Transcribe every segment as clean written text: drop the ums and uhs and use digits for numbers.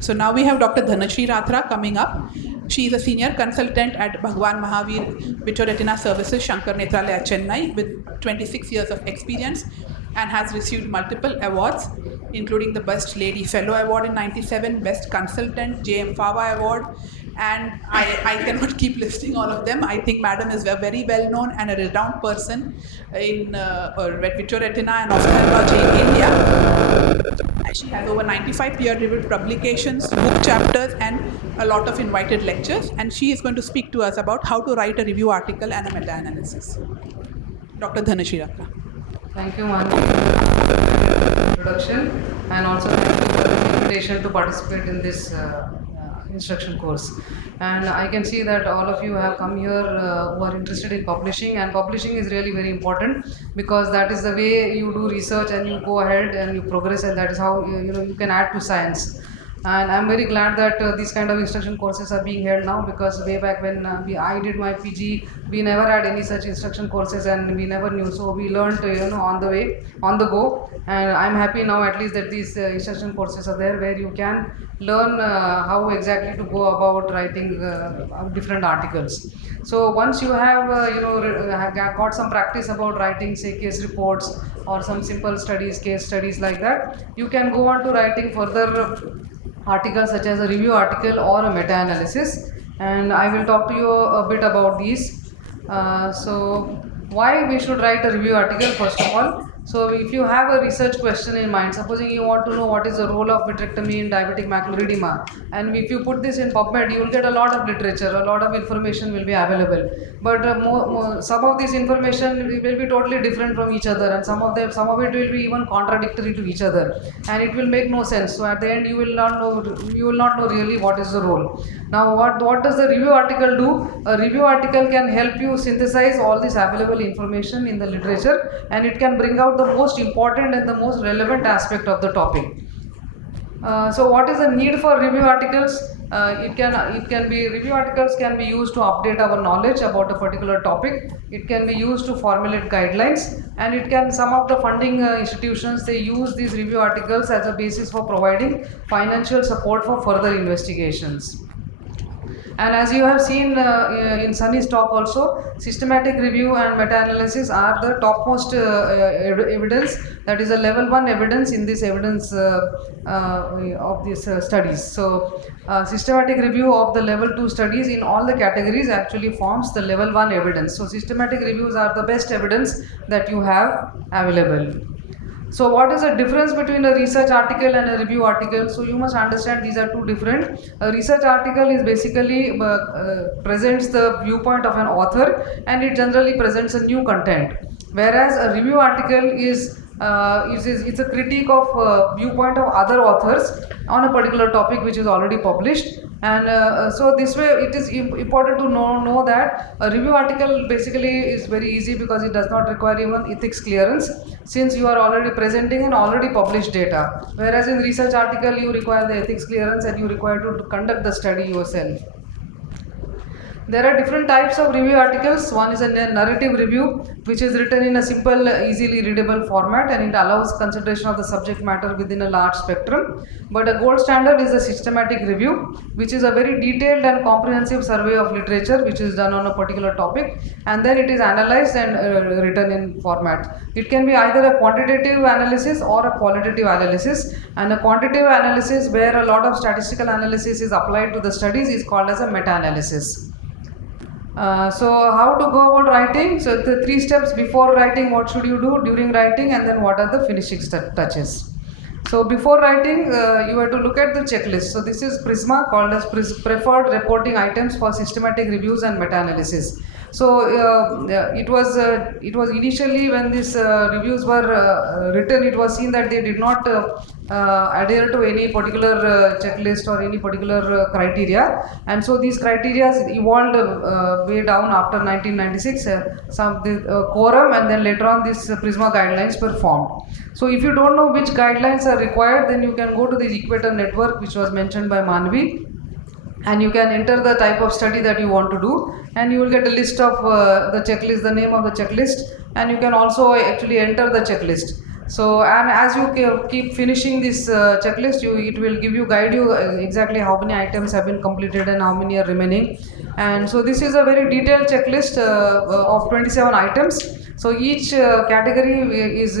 So now we have Dr. DHANASHREE Ratra coming up. She is a senior consultant at Bhagwan Mahavir Vitreoretina Services, Shankar Nethralaya, Chennai, with 26 years of experience and has received multiple awards, including the Best Lady Fellow Award in '97, Best Consultant, JM Fava Award, and I cannot keep listing all of them. I think Madam is a very well known and a renowned person in vitreoretina and ophthalmology in India. She has over 95 peer-reviewed publications, book chapters, and a lot of invited lectures. And she is going to speak to us about how to write a review article and a meta-analysis. Dr. DHANASHREE Ratra. Thank you, Manu, for the introduction, and also thank you for the invitation to participate in this instruction course. And I can see that all of you have come here who are interested in publishing, and publishing is really very important because that is the way you do research and you go ahead and you progress, and that is how you can add to science. And I'm very glad that these kind of instruction courses are being held now, because way back when I did my PG, we never had any such instruction courses and we never knew. So we learned on the way, on the go. And I'm happy now at least that these instruction courses are there where you can learn how exactly to go about writing different articles. So once you have got some practice about writing, say, case reports or some simple studies, case studies like that, you can go on to writing further articles such as a review article or a meta-analysis, and I will talk to you a bit about these. So why we should write a review article? First of all, so if you have a research question in mind, supposing you want to know what is the role of vitrectomy in diabetic macular edema, and if you put this in PubMed, you will get a lot of literature, a lot of information will be available. But some of this information will be totally different from each other, and some of it will be even contradictory to each other, and it will make no sense. So at the end, you will not know really what is the role. Now, what does the review article do? A review article can help you synthesize all this available information in the literature, and it can bring out the most important and the most relevant aspect of the topic. So what is the need for review articles? Review articles can be used to update our knowledge about a particular topic. It can be used to formulate guidelines, and some of the funding institutions, they use these review articles as a basis for providing financial support for further investigations. And as you have seen in Sunny's talk also, systematic review and meta-analysis are the topmost evidence, that is a level 1 evidence in this evidence of these studies. So systematic review of the level 2 studies in all the categories actually forms the level 1 evidence. So systematic reviews are the best evidence that you have available. So what is the difference between a research article and a review article? So you must understand these are two different. A research article is basically presents the viewpoint of an author, and it generally presents a new content. Whereas a review article is it's a critique of viewpoint of other authors on a particular topic which is already published. And so this way it is important to know that a review article basically is very easy because it does not require even ethics clearance, since you are already presenting an already published data. Whereas in research article you require the ethics clearance and you require to conduct the study yourself. There are different types of review articles. One is a narrative review, which is written in a simple, easily readable format, and it allows consideration of the subject matter within a large spectrum. But a gold standard is a systematic review, which is a very detailed and comprehensive survey of literature which is done on a particular topic, and then it is analyzed and written in format. It can be either a quantitative analysis or a qualitative analysis, and a quantitative analysis where a lot of statistical analysis is applied to the studies is called as a meta-analysis. So how to go about writing? So the 3 steps before writing, what should you do, during writing, and then what are the finishing touches. So before writing, you have to look at the checklist. So this is PRISMA, called as Preferred Reporting Items for Systematic Reviews and Meta-Analysis. So it was initially when these reviews were written, it was seen that they did not adhere to any particular checklist or any particular criteria, and so these criteria evolved way down after 1996, quorum, and then later on these PRISMA guidelines were formed. So if you don't know which guidelines are required, then you can go to the Equator network which was mentioned by Manvi, and you can enter the type of study that you want to do, and you will get a list of the checklist, the name of the checklist, and you can also actually enter the checklist. So, and as you keep finishing this checklist, it will guide you exactly how many items have been completed and how many are remaining. And so this is a very detailed checklist of 27 items. So each category is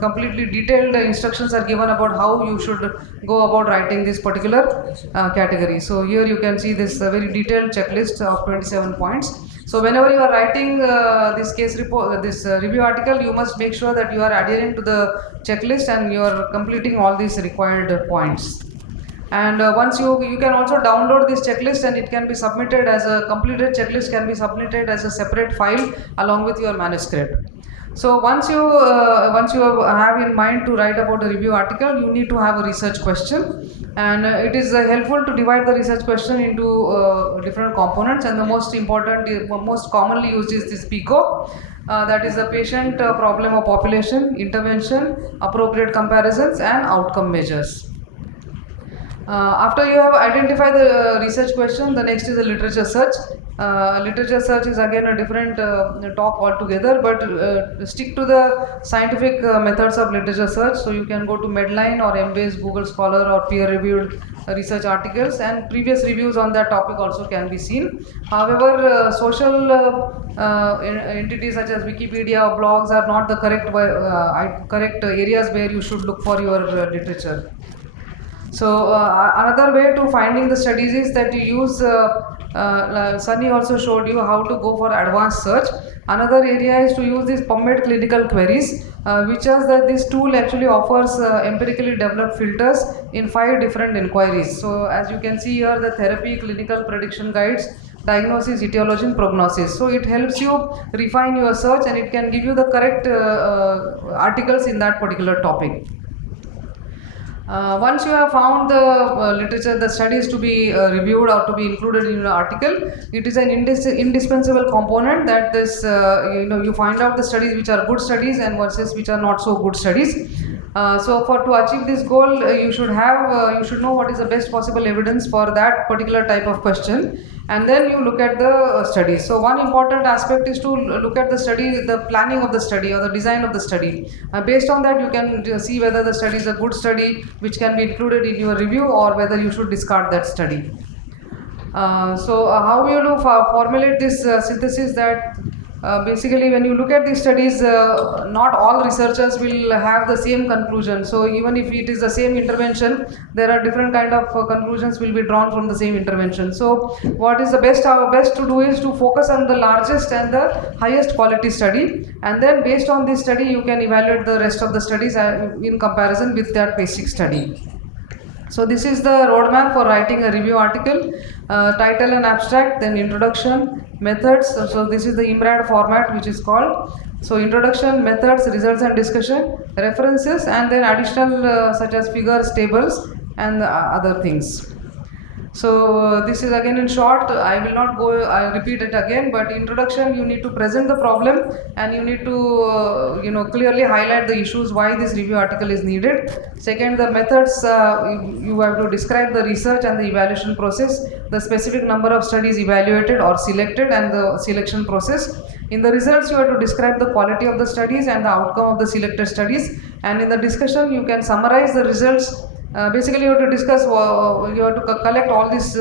completely detailed instructions are given about how you should go about writing this particular category. So here you can see this very detailed checklist of 27 points. So whenever you are writing this case report, this review article, you must make sure that you are adhering to the checklist and you are completing all these required points. And once you can also download this checklist, and it can be submitted as a completed checklist, can be submitted as a separate file along with your manuscript. So once you have in mind to write about a review article, you need to have a research question, and it is helpful to divide the research question into different components, and the most important, most commonly used is this PICO. That is the patient, problem or population, intervention, appropriate comparisons, and outcome measures. After you have identified the research question, the next is the literature search. Literature search is again a different talk altogether, but stick to the scientific methods of literature search. So you can go to Medline or Embase, Google Scholar, or peer-reviewed research articles, and previous reviews on that topic also can be seen. However, social entities such as Wikipedia or blogs are not the correct areas where you should look for your literature. So another way to finding the studies is that you use, Sunny also showed you how to go for advanced search. Another area is to use these PubMed clinical queries, which is that this tool actually offers empirically developed filters in 5 different inquiries. So as you can see here, the therapy, clinical prediction guides, diagnosis, etiology, and prognosis. So it helps you refine your search, and it can give you the correct articles in that particular topic. Once you have found the literature, the studies to be reviewed or to be included in your article, it is an indispensable component that this, you find out the studies which are good studies and versus which are not so good studies. So to achieve this goal, you should know what is the best possible evidence for that particular type of question, and then you look at the studies. So one important aspect is to look at the study, the planning of the study or the design of the study. Based on that, you can see whether the study is a good study which can be included in your review, or whether you should discard that study. So how you formulate this synthesis, that basically when you look at these studies, not all researchers will have the same conclusion. So even if it is the same intervention, there are different kind of conclusions will be drawn from the same intervention. So what is the best to do is to focus on the largest and the highest quality study, and then based on this study you can evaluate the rest of the studies in comparison with that basic study. So this is the roadmap for writing a review article: title and abstract, then introduction, methods. So this is the IMRAD format which is called. So introduction, methods, results and discussion, references, and then additional such as figures, tables, and other things. So this is again in short. I will not I repeat it again, but introduction, you need to present the problem, and you need to clearly highlight the issues why this review article is needed. Second, the methods, you have to describe the research and the evaluation process, the specific number of studies evaluated or selected, and the selection process. In the results, you have to describe the quality of the studies and the outcome of the selected studies, and in the discussion you can summarize the results. Basically, you have to discuss, you have to collect all these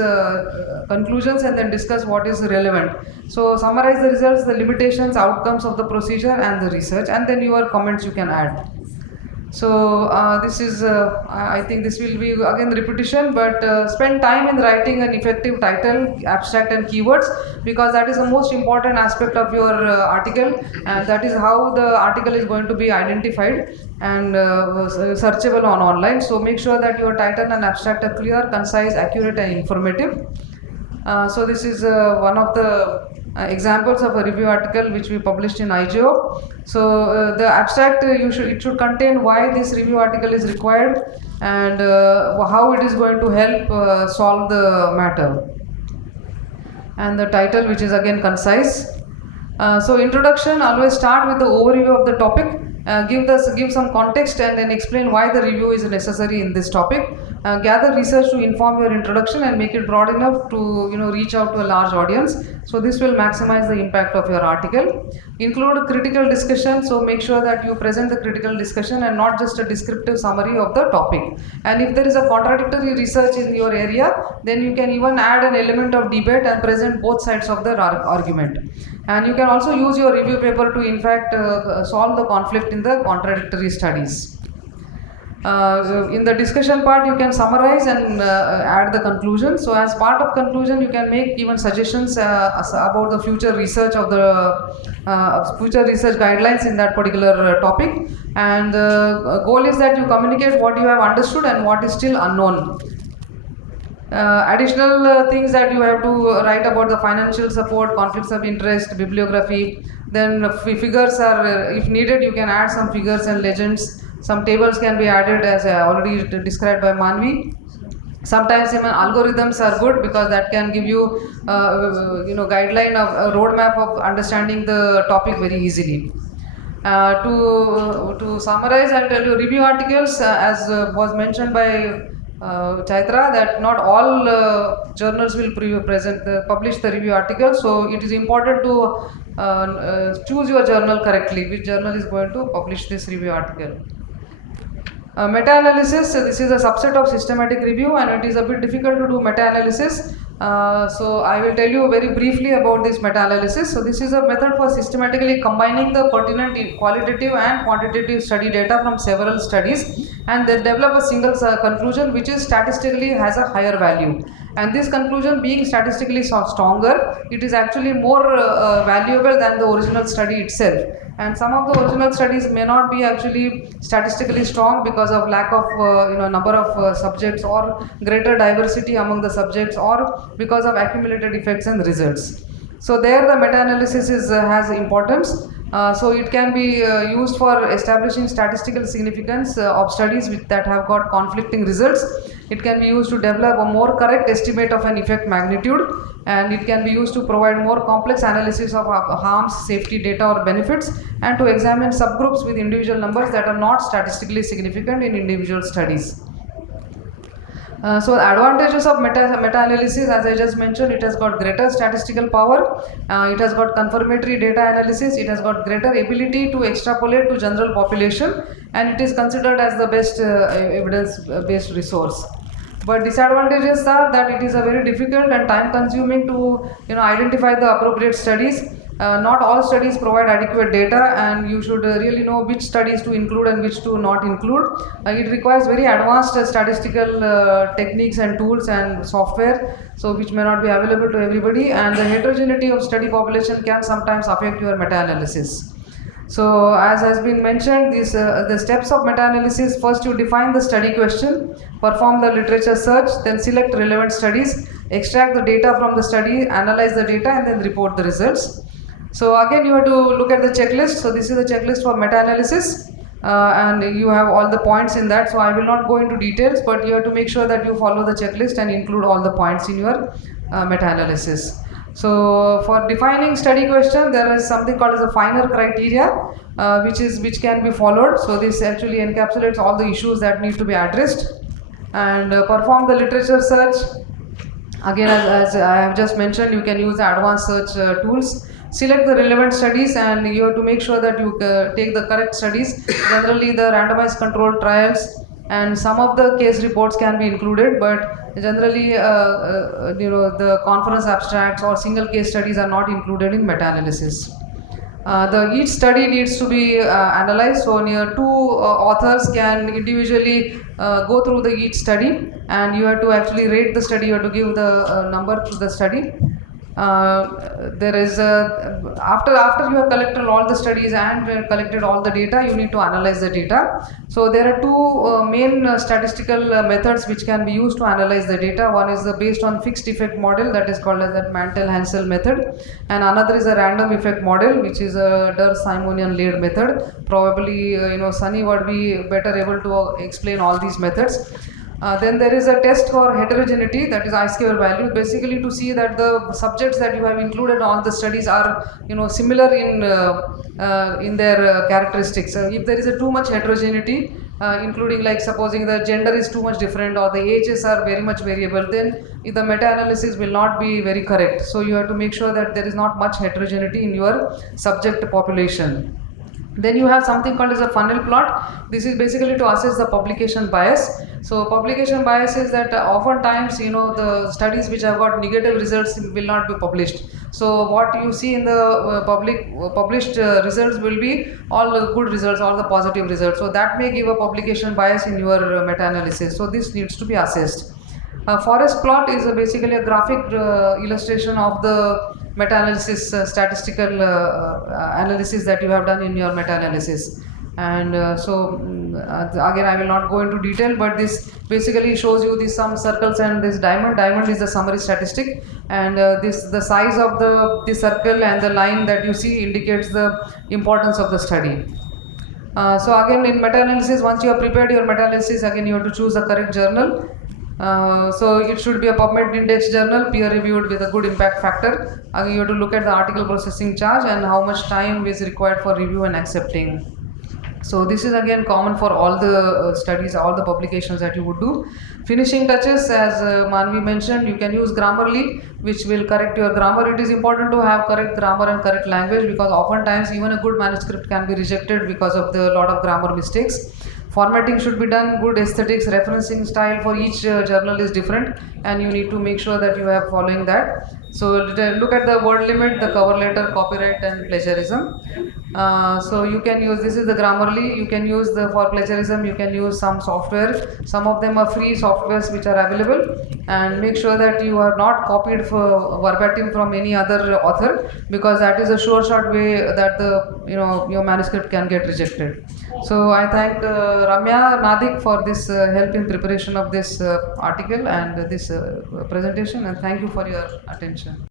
conclusions and then discuss what is relevant. So summarize the results, the limitations, outcomes of the procedure and the research, and then your comments you can add. So this is, I think this will be again repetition, but spend time in writing an effective title, abstract and keywords, because that is the most important aspect of your article, and that is how the article is going to be identified and searchable on online. So make sure that your title and abstract are clear, concise, accurate and informative. So this is one of the examples of a review article which we published in IGO. So the abstract, it should contain why this review article is required and how it is going to help solve the matter. And the title, which is again concise. So introduction, always start with the overview of the topic. Give some context and then explain why the review is necessary in this topic. gather research to inform your introduction and make it broad enough to reach out to a large audience. So this will maximize the impact of your article. Include critical discussion, so make sure that you present the critical discussion and not just a descriptive summary of the topic. And if there is a contradictory research in your area, then you can even add an element of debate and present both sides of the argument. And you can also use your review paper to in fact solve the conflict in the contradictory studies. In the discussion part, you can summarize and add the conclusion. So as part of conclusion, you can make even suggestions about the future research of the future research guidelines in that particular topic. And the goal is that you communicate what you have understood and what is still unknown. Additional things that you have to write about the financial support, conflicts of interest, bibliography. Then figures are, if needed, you can add some figures and legends. Some tables can be added, as already described by Manvi. Sometimes even algorithms are good because that can give you, guideline of a roadmap of understanding the topic very easily. To summarize, I'll tell you review articles, as was mentioned by Chaitra, that not all journals will publish the review article. So it is important to choose your journal correctly, which journal is going to publish this review article. Meta-analysis, this is a subset of systematic review and it is a bit difficult to do meta-analysis. So I will tell you very briefly about this meta-analysis. So this is a method for systematically combining the pertinent qualitative and quantitative study data from several studies and then develop a single conclusion which is statistically has a higher value. And this conclusion being statistically stronger, it is actually more valuable than the original study itself. And some of the original studies may not be actually statistically strong because of lack of number of subjects or greater diversity among the subjects or because of accumulated effects and results. So there the meta-analysis has importance. So it can be used for establishing statistical significance of studies that have got conflicting results. It can be used to develop a more correct estimate of an effect magnitude, and it can be used to provide more complex analysis of harms, safety data or benefits, and to examine subgroups with individual numbers that are not statistically significant in individual studies. So advantages of meta-analysis, as I just mentioned, it has got greater statistical power, it has got confirmatory data analysis, it has got greater ability to extrapolate to general population, and it is considered as the best evidence-based resource. But disadvantages are that it is a very difficult and time-consuming to identify the appropriate studies. Not all studies provide adequate data, and you should really know which studies to include and which to not include. It requires very advanced statistical techniques and tools and software, so which may not be available to everybody, and the heterogeneity of study population can sometimes affect your meta-analysis. So as has been mentioned, the steps of meta-analysis: first you define the study question, perform the literature search, then select relevant studies, extract the data from the study, analyze the data, and then report the results. So again you have to look at the checklist. So this is the checklist for meta-analysis, and you have all the points in that. So I will not go into details, but you have to make sure that you follow the checklist and include all the points in your meta-analysis. So for defining study question, there is something called as a finer criteria, which can be followed. So this actually encapsulates all the issues that need to be addressed. And perform the literature search. Again, as I have just mentioned, you can use the advanced search tools. Select the relevant studies, and you have to make sure that you take the correct studies. Generally the randomized controlled trials and some of the case reports can be included, but generally the conference abstracts or single case studies are not included in meta-analysis. Each study needs to be analyzed, so two authors can individually go through each study, and you have to actually rate the study. You have to give the number to the study. There is after you have collected all the studies and collected all the data, you need to analyze the data. So there are two main statistical methods which can be used to analyze the data. One is based on fixed effect model, that is called as that Mantel-Hansel method, and another is a random effect model, which is a Simonian-Laird method. Probably Sunny would be better able to explain all these methods. Then there is a test for heterogeneity, that is I-square value, basically to see that the subjects that you have included on the studies are similar in their characteristics. If there is too much heterogeneity, including like supposing the gender is too much different or the ages are very much variable, then the meta-analysis will not be very correct. So you have to make sure that there is not much heterogeneity in your subject population. Then you have something called as a funnel plot. This is basically to assess the publication bias. So publication bias is that oftentimes, the studies which have got negative results will not be published. So what you see in the published results will be all the good results, all the positive results. So that may give a publication bias in your meta-analysis. So this needs to be assessed. Forest plot is basically a graphic illustration of the meta-analysis, statistical analysis that you have done in your meta-analysis. And again, I will not go into detail, but this basically shows you these some circles and this diamond. Diamond is the summary statistic, and the size of the circle and the line that you see indicates the importance of the study. So again, in meta-analysis, once you have prepared your meta-analysis, again you have to choose the correct journal. So it should be a PubMed index journal, peer reviewed with a good impact factor. Again, you have to look at the article processing charge and how much time is required for review and accepting. So this is again common for all the studies, all the publications that you would do. Finishing touches, as Manvi mentioned, you can use Grammarly, which will correct your grammar. It is important to have correct grammar and correct language, because oftentimes even a good manuscript can be rejected because of the lot of grammar mistakes. Formatting should be done, good aesthetics, referencing style for each journal is different, and you need to make sure that you are following that. So look at the word limit, the cover letter, copyright and plagiarism. So you can use, this is the Grammarly, you can use for plagiarism, you can use some software. Some of them are free softwares which are available, and make sure that you are not copied for verbatim from any other author, because that is a sure shot way that your manuscript can get rejected. So I thank Ramya Nadik for this help in preparation of this article and this presentation, and thank you for your attention.